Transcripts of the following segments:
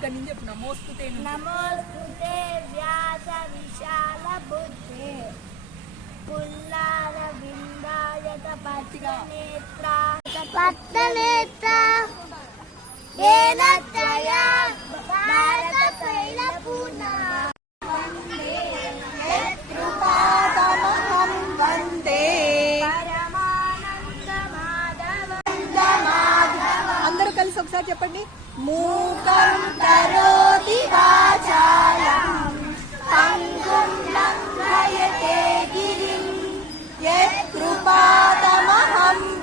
ఇక్కడ నుంచి చెప్పు. నమోస్తుతే. నమోస్తుతే వ్యాస విశాల బుద్ధే పుల్లార బిందాయత పట్టనేత్ర ఏన త్రయ భారత తైల పూర్ణ కృపాతమహం వందే. అందరూ కలిసి ఒకసారి చెప్పండి. మూకం కరోతి వాచాలం పంగుం లంఘయతే గిరిం యత్కృపాతమహం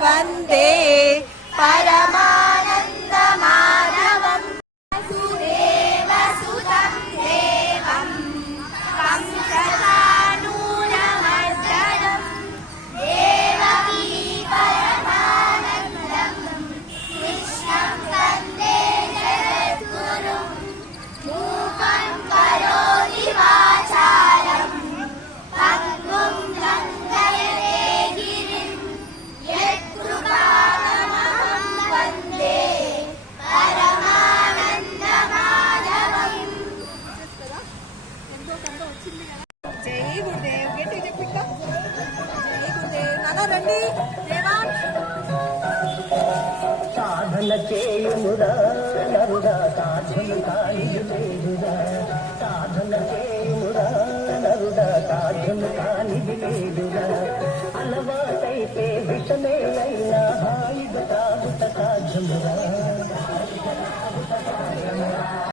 వందే పరమానందమాధవం. సుదేవ సుతం దేవం కంసచానూరమర్దనం దేవకీ పరమానందం కృష్ణం వందే జగద్గురుం. మూకం కరోతి వాచాలం పంగుం లంఘయతే గిరిం యత్కృపాతమహం వందే పరమానందమాధవం. జై గురుదేవ్. గట్టి చెప్పి జై గురుదేవ్. నాన్న రండి. దేవా సాధన చేయుమురా నరుడా సాధన కానిదిలేదురా. సాధన చేయుమురా నరుడా సాధన కానిదిలేదురా. అలవాటైతే విషమే అయినా హాయిగా తాగుట సాధ్యమురా.